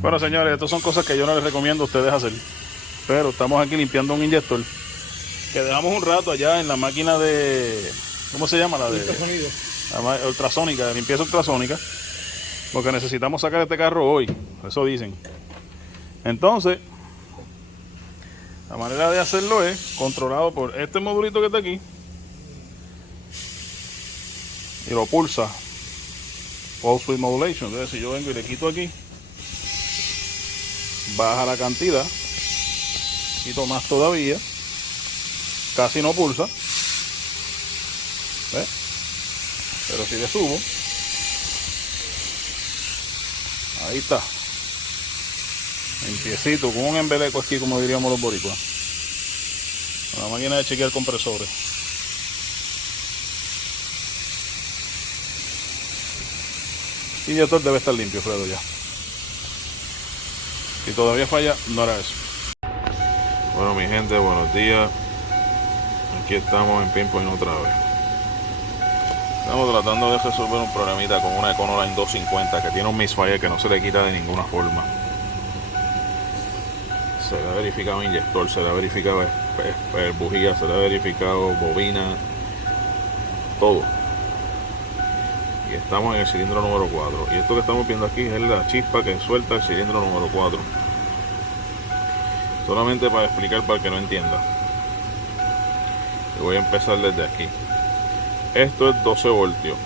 Bueno, señores, estas son cosas que yo no les recomiendo a ustedes hacer. Pero estamos aquí limpiando un inyector que dejamos un rato allá en la máquina de... ¿Cómo se llama? La de ultrasónica, de limpieza ultrasónica. Porque necesitamos sacar este carro hoy. Eso dicen. Entonces, la manera de hacerlo es controlado por este modulito que está aquí. Y lo pulsa. Pulse with modulation. Entonces, si yo vengo y le quito aquí, baja la cantidad, quito más todavía, casi no pulsa, ¿ves? Pero si le subo, ahí está, limpiecito, con un embeleco aquí, como diríamos los boricuas, una máquina de chequear compresores. Y el inyector debe estar limpio, Fredo, ya. Si todavía falla, no era eso. Bueno, mi gente, buenos días. Aquí estamos en Pinpoint otra vez. Estamos tratando de resolver un problemita con una Econoline 250 que tiene un misfire que no se le quita de ninguna forma. Se le ha verificado inyector, se le ha verificado bujía, se le ha verificado bobina, todo. Y estamos en el cilindro número 4. Y esto que estamos viendo aquí es la chispa que suelta el cilindro número 4. Solamente para explicar para el que no entienda. Y voy a empezar desde aquí. Esto es 12 voltios.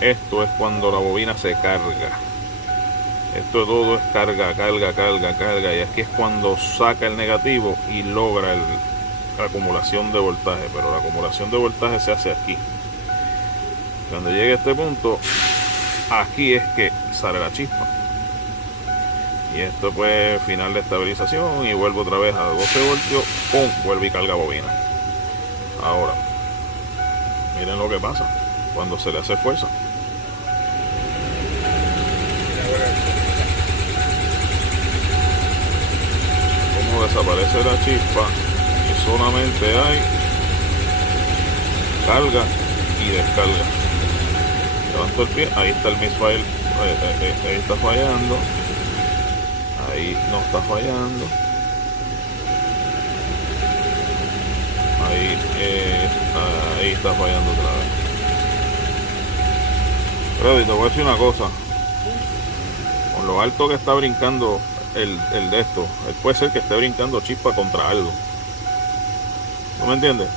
Esto es cuando la bobina se carga. Esto todo es carga, carga, carga, carga. Y aquí es cuando saca el negativo y logra la acumulación de voltaje. Pero la acumulación de voltaje se hace aquí. Cuando llegue a este punto, aquí es que sale la chispa. Y esto pues final de estabilización y vuelvo otra vez a 12 voltios, ¡pum! Vuelve y carga bobina. Ahora, miren lo que pasa cuando se le hace fuerza. Como desaparece la chispa y solamente hay carga y descarga. Levanto el pie, ahí está el misfire, ahí está fallando. Ahí no está fallando. Ahí está fallando otra vez. Pero te voy a decir una cosa. Con lo alto que está brincando el de esto, puede ser que esté brincando chispa contra algo. ¿No me entiendes?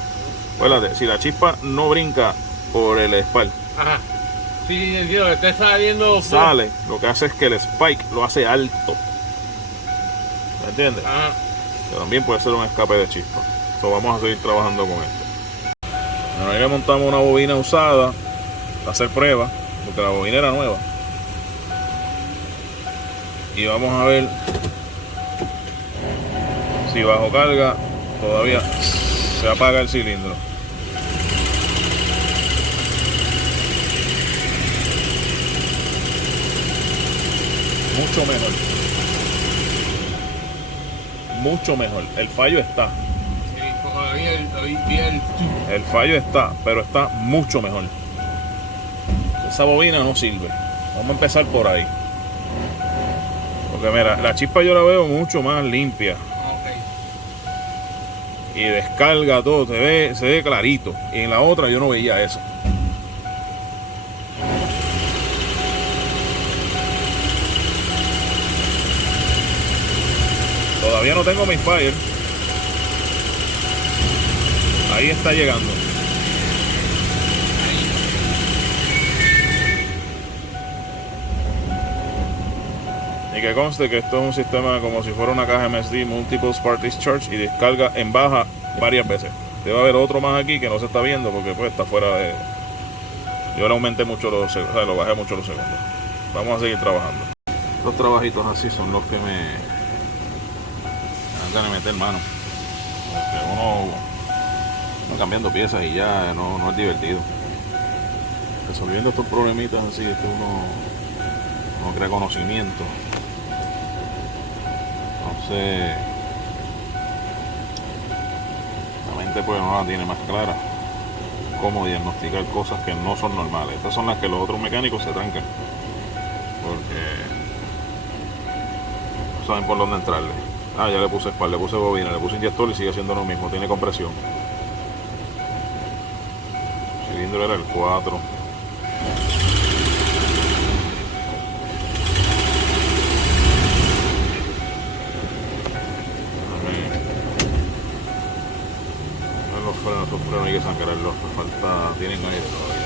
Acuérdate, si la chispa no brinca por el spike, ajá. Sí, entiendo, está saliendo. Sale, lo que hace es que el spike lo hace alto. ¿Me entiendes? Ajá. Que también puede ser un escape de chispa. So, vamos a seguir trabajando con esto. Bueno, ahí le montamos una bobina usada para hacer pruebas, porque la bobina era nueva. Y vamos a ver si bajo carga todavía se apaga el cilindro. Mucho mejor. Mucho mejor. El fallo está. El fallo está, pero está mucho mejor. Esa bobina no sirve. Vamos a empezar por ahí. Porque mira, la chispa yo la veo mucho más limpia. Y descarga todo, se ve clarito. Y en la otra yo no veía eso. Todavía no tengo mi fire. Ahí está llegando. Y que conste que esto es un sistema como si fuera una caja MSD, Multiple Spark Discharge, y descarga en baja varias veces. Debe haber otro más aquí que no se está viendo porque pues está fuera de... Yo le aumenté mucho lo bajé mucho los segundos. Vamos a seguir trabajando. Los trabajitos así son los que me dan a meter mano. Porque uno cambiando piezas y ya no es divertido. Resolviendo estos problemitas así, es que uno crea conocimiento. Entonces la mente pues no la tiene más clara cómo diagnosticar cosas que no son normales. Estas son las que los otros mecánicos se trancan, porque No saben por dónde entrarle. Ah, ya le puse espalda, le puse bobina, le puse inyector y sigue haciendo lo mismo, tiene compresión. El cilindro era el 4. Los frenos hay que sangrarlos, falta, tienen aire todavía.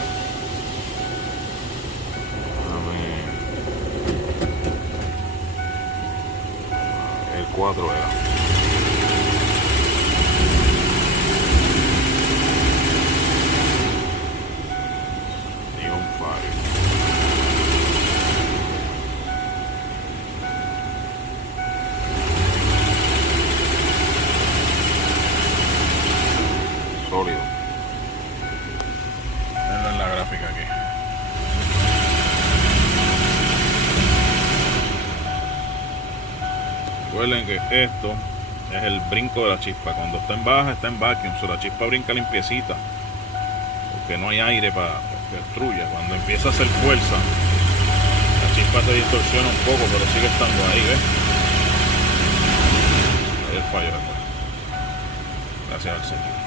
El 4 era. Y un fire. Sólido. Esta es la gráfica aquí. Recuerden que esto es el brinco de la chispa. Cuando está en baja, está en vacuum. So, la chispa brinca limpiecita porque no hay aire para que destruya. Cuando empieza a hacer fuerza, la chispa se distorsiona un poco, pero sigue estando ahí, ¿ves? Ahí el fallo después. Gracias al Señor.